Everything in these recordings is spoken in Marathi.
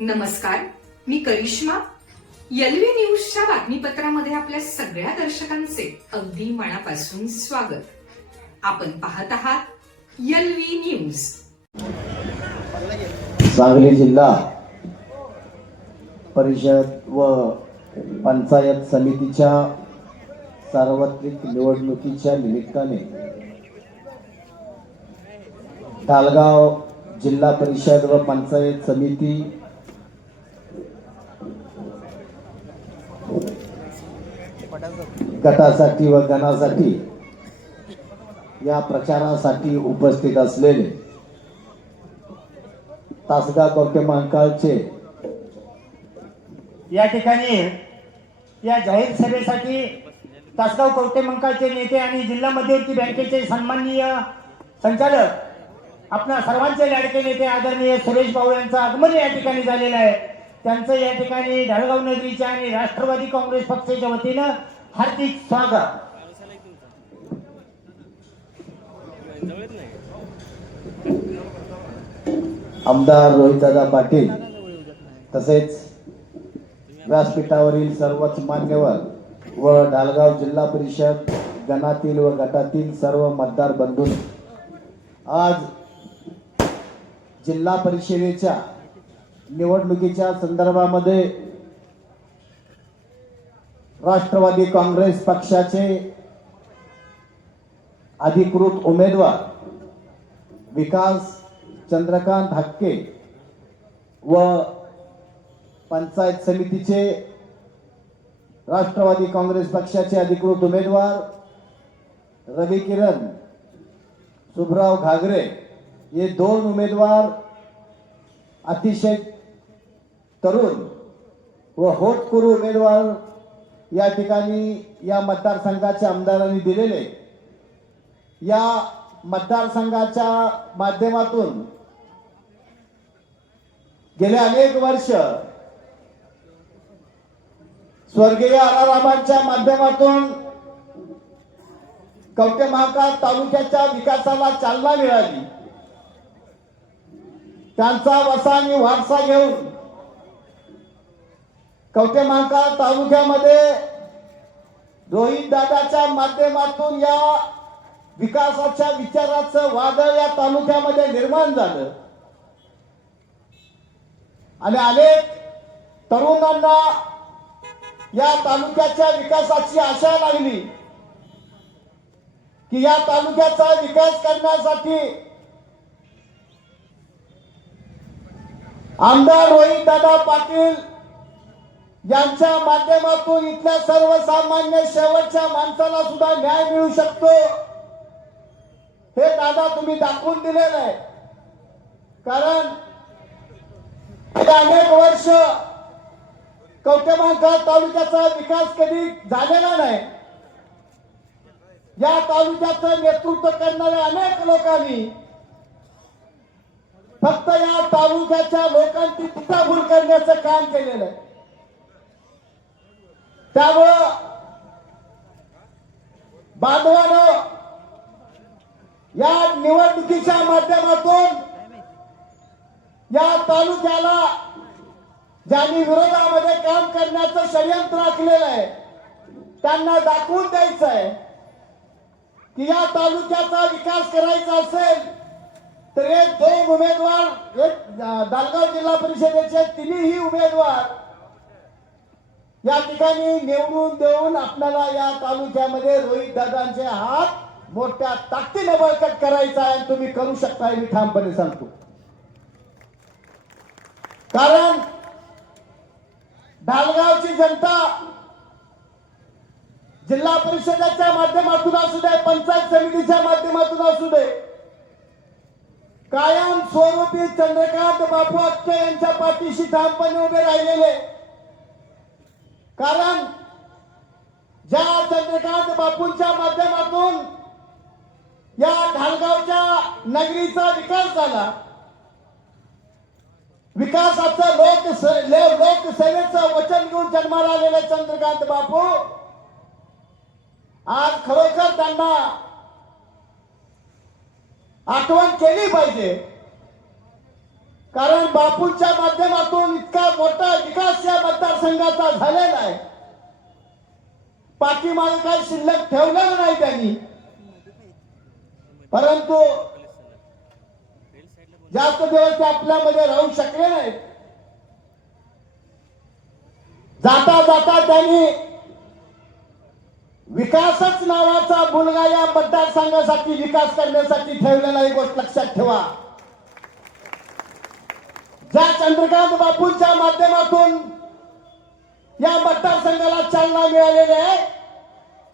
नमस्कार, मी करिश्मा. एलव्ही न्यूजच्या बातमीपत्रामध्ये आपल्या सगळ्या दर्शकांचे अगदी मनापासून स्वागत. आपण पाहत आहात एलव्ही न्यूज. सांगली जिल्हा परिषद व पंचायत समितीच्या सार्वत्रिक निवडणुकीच्या निमित्ताने ढालगाव जिल्हा परिषद व पंचायत समिती गटासाठी व गणासाठी या प्रचारासाठी उपस्थित असलेले तासगाव कवठे महांकाळचे या ठिकाणी या जाहीर सभेसाठी तासगाव कवठे महांकाळचे नेते आणि जिल्हा मध्यवर्ती बँकेचे सन्माननीय संचालक आपल्या सर्वांचे लाडके नेते आदरणीय सुरेश भाऊ यांचं आगमन या ठिकाणी झालेलं आहे. त्यांचं या ठिकाणी ढालगाव नगरीच्या आणि राष्ट्रवादी काँग्रेस पक्षाच्या वतीनं हार्दिक स्वागत. आमदार रोहितदादा पाटील तसेच व्यासपीठावरील सर्वच मान्यवर व ढालगाव जिल्हा परिषद गणातील व गटातील सर्व मतदार बंधू, आज जिल्हा परिषदेच्या निवडणुकीच्या संदर्भामध्ये राष्ट्रवादी काँग्रेस पक्षाचे अधिकृत उमेदवार विकास चंद्रकांत हक्के व पंचायत समितीचे राष्ट्रवादी काँग्रेस पक्षाचे अधिकृत उमेदवार रवी किरण सुभराव घागरे हे दोन उमेदवार अतिशय तरुण व होतकरू उमेदवार या ठिकाणी या मतदारसंघाच्या आमदारांनी दिलेले. या मतदारसंघाच्या माध्यमातून गेले अनेक वर्ष स्वर्गीय आरारामांच्या माध्यमातून कवठे महांकाळ तालुक्याच्या विकासाला चालना मिळाली. त्यांचा वसा आणि वारसा घेऊन कवठे महांकाळ तालुक्यामध्ये रोहितदादाच्या माध्यमातून या विकासाच्या विचाराचं वादळ या तालुक्यामध्ये निर्माण झालं आणि अनेक तरुणांना या तालुक्याच्या विकासाची आशा लागली की या तालुक्याचा विकास करण्यासाठी आमदार रोहितदादा पाटील यांच्या माध्यमातून इथल्या सर्वसामान्य शेवटच्या माणसाला सुद्धा न्याय मिळू शकतो हे दादा तुम्ही दाखवून दिलेलं आहे. कारण अनेक वर्ष कवठे महांकाळ तालुक्याचा विकास कधी झालेला नाही. या तालुक्याचं नेतृत्व करणाऱ्या अनेक लोकांनी फक्त या तालुक्याच्या लोकांची दिशाभूल करण्याचं काम केलेलं आहे. त्यामुळं बांधवानं या निवडणुकीच्या माध्यमातून या तालुक्याला ज्यांनी विरोधामध्ये काम करण्याचं षडयंत्र आखलेलं आहे त्यांना दाखवून द्यायचं आहे की या तालुक्याचा विकास करायचा असेल तर हे दोन उमेदवार ढालगाव जिल्हा परिषदेचे तिन्ही उमेदवार या ठिकाणी निवडून देऊन आपल्याला या तालुक्यामध्ये रोहितदादांचे हात मोठ्या ताकदीने बळकट करायचा आहे. तुम्ही करू शकता हे मी ठामपणे सांगतो. कारण ढालगावची जनता जिल्हा परिषदेच्या माध्यमातून असू दे, पंचायत समितीच्या माध्यमातून असू दे, कायम स्वरूपी चंद्रकांत बापू हक्के यांच्या पाठीशी ठामपणे उभे राहिलेले. कारण ज्या चंद्रकांत बापूंच्या माध्यमातून या ढालगावच्या नगरीचा विकास झाला, विकासाचं लोकसेवेचं वचन घेऊन जन्माला आलेले चंद्रकांत बापू आज खरोखर त्यांना आठवण केली पाहिजे कारण बापूंच्या माध्यमातून इतका मोठा विकास या मतदारसंघाचा झालेला आहे. पाठीमागे काही शिल्लक ठेवलेलं नाही त्यांनी, परंतु जास्त दिवस ते आपल्यामध्ये राहू शकले नाहीत. जाता जाता त्यांनी विकासच नावाचा मुलगा या मतदारसंघासाठी विकास करण्यासाठी ठेवलेला ही गोष्ट लक्षात ठेवा. ज्या चंद्रकांत बापूंच्या माध्यमातून या मतदारसंघाला चालना मिळालेली आहे,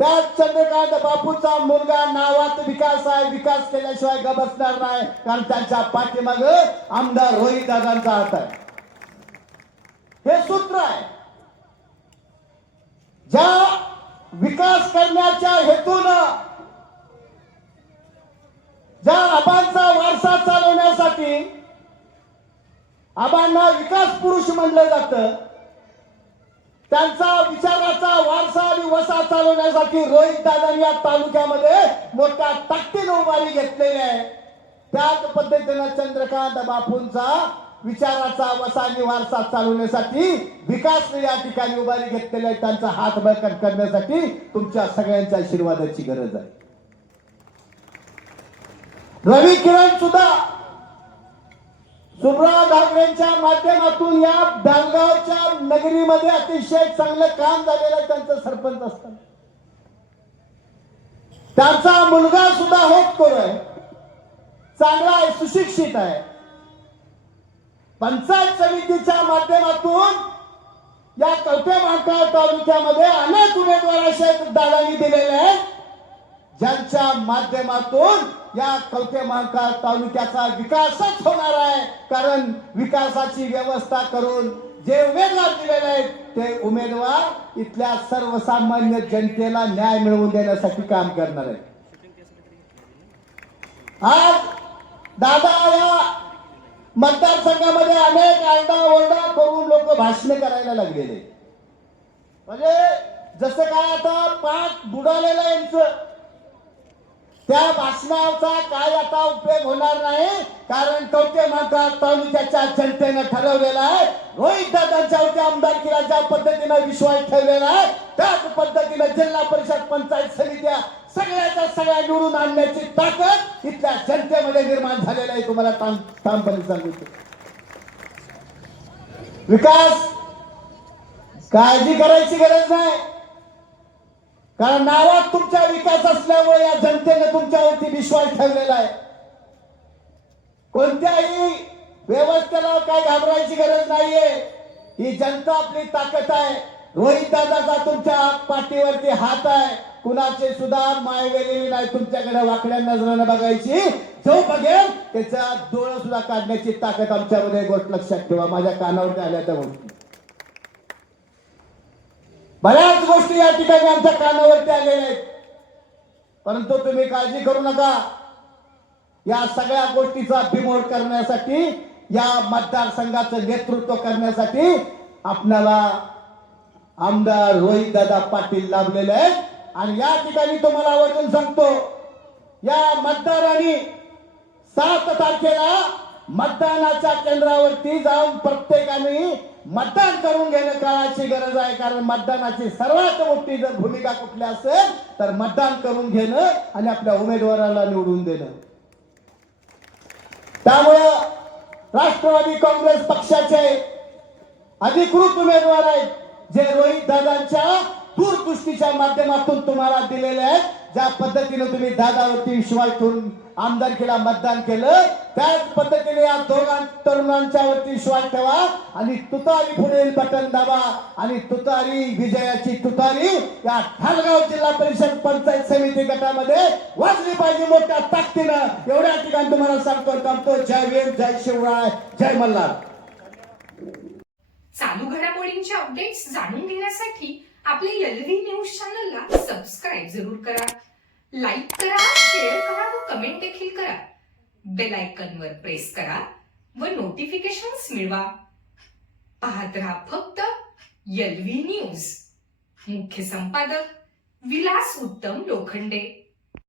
त्या चंद्रकांत बापूंचा मुलगा नावात विकास आहे. विकास केल्याशिवाय ग बसणार नाही, कारण त्यांच्या पाठीमाग आमदार रोहित दादांचा हात आहे. हे सूत्र आहे. ज्या विकास करण्याच्या हेतून ज्या आबांचा वारसा चालवण्यासाठी आबांना विकास पुरुष म्हणलं जातं, त्यांचा विचाराचा वारसा आणि वसा चालवण्यासाठी रोहित दादांनी या तालुक्यामध्ये मोठ्या ताकदीने उभारी घेतलेली आहे. त्याच पद्धतीनं चंद्रकांत बापूंचा विचाराचा वसा आणि वारसा चालवण्यासाठी विकास या ठिकाणी उभारी घेतलेली आहे. त्यांचा हात बळकट करण्यासाठी तुमच्या सगळ्यांच्या आशीर्वादाची गरज आहे. रवी किरण सुद्धा सुब्रत घागरेंच्या माध्यमातून या बेळगावच्या नगरीमध्ये अतिशय चांगलं काम झालेलं आहे. त्यांचं सरपंच असताना त्यांचा मुलगा सुद्धा होतकरू आहे, चांगला आहे, सुशिक्षित आहे. पंचायत समितीच्या माध्यमातून या कवठे महांकाळ तालुक्यामध्ये अनेक उमेदवार असे दादांनी दिलेले आहेत, ज्यांच्या माध्यमातून या कवठे महांकाळ तालुक्याचा विकासच होणार आहे. कारण विकासाची व्यवस्था करून जे उमेदवार दिलेले आहेत ते उमेदवार इथल्या सर्वसामान्य जनतेला न्याय मिळवून देण्यासाठी काम करणार आहेत. आज दादा या मतदारसंघामध्ये अनेक आरडाओरडा करून लोक भाषण करायला लागलेले, म्हणजे जसं काय आता पाठ बुडालेलं यांचं. त्या भाषणाचा काय आता उपयोग होणार नाही, कारण कवठे महांकाळ तालुक्याच्या जनतेने ठरवलेला आहे. रोहित दादांच्या आमदारकीला ज्या पद्धतीने विश्वास ठेवलेला आहे, त्याच पद्धतीने जिल्हा परिषद पंचायत समित्या सगळ्याच्या सगळ्या निवडून आणण्याची ताकद इथल्या जनतेमध्ये निर्माण झालेला आहे. तुम्हाला ठामपणे सांगितलं. विकास काळजी करायची गरज नाही, कारण नावात तुमचा विकास असल्यामुळे या जनतेने तुमच्यावरती विश्वास ठेवलेला आहे. कोणत्याही व्यवस्थेला काय घाबरायची गरज नाहीये. ही जनता आपली ताकद आहे. रोहित दादाचा तुमच्या पाठीवरती हात आहे. कुणाचे सुद्धा माय गेलेली नाही. तुमच्याकडे वाकड्या नजरेने बघायची, जो बघेल त्याचा डोळा सुद्धा काढण्याची ताकद आमच्यामध्ये. गोष्ट लक्षात ठेवा. माझ्या कानावरती आल्या त्या गोष्टी, बऱ्याच गोष्टी या ठिकाणी आमच्या कानावरती आलेल्या आहेत, परंतु तुम्ही काळजी करू नका. या सगळ्या गोष्टीचा बिमोड करण्यासाठी, या मतदारसंघाचं नेतृत्व करण्यासाठी आपल्याला आमदार रोहित दादा पाटील लाभलेले आहेत. आणि या ठिकाणी तुम्हाला आवर्जून सांगतो, या मतदारांनी 7 तारखेला मतदानाच्या केंद्रावरती जाऊन प्रत्येकाने मतदान करून घेणं काळाची गरज आहे. कारण मतदानाची सर्वात मोठी जर भूमिका कुठली असेल तर मतदान करून घेणं आणि आपल्या उमेदवाराला निवडून देणं. त्यामुळं राष्ट्रवादी काँग्रेस पक्षाचे अधिकृत उमेदवार आहेत, जे रोहित दादांच्या दूरदृष्टीच्या माध्यमातून तुम्हाला दिलेले आहेत. ज्या पद्धतीने तुम्ही दादावरती विश्वास ठेवून आमदारकीला मतदान केलं, त्याच पद्धतीने या दोघां तरुणांच्या वरती विश्वास ठेवा आणि तुतारी पुढील बटन दाबा आणि तुतारी विजयाची तुतारी या ठाणगाव जिल्हा परिषद पंचायत समिती गटामध्ये वाजली पाहिजे मोठ्या ताकदीनं. एवढ्या ठिकाणी तुम्हाला सांगतो. जय वीर, जय शिवराय, जय मल्हार. चालू घडामोडींचे अपडेट्स जाणून घेण्यासाठी आपल्या एलव्ही न्यूज चॅनलला सबस्क्राईब जरूर करा, लाईक करा, शेअर करा व कमेंट देखील करा. बेल आयकॉनवर प्रेस करा व नोटिफिकेशन्स मिळवा. पाहत रहा फक्त एलव्ही न्यूज. मुख्य संपादक विलास उत्तम लोखंडे.